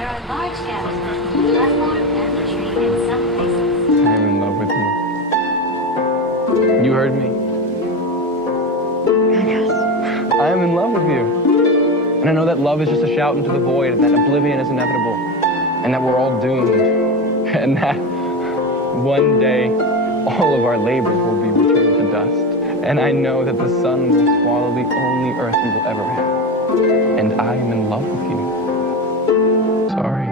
There are large gaps between the platform and the train in some places. I am in love with you. You heard me. I am in love with you. And I know that love is just a shout into the void, and that oblivion is inevitable, and that we're all doomed, and that one day all of our labors will be returned to dust. And I know that the sun will swallow the only earth we will ever have. And I am in love with you. Sorry.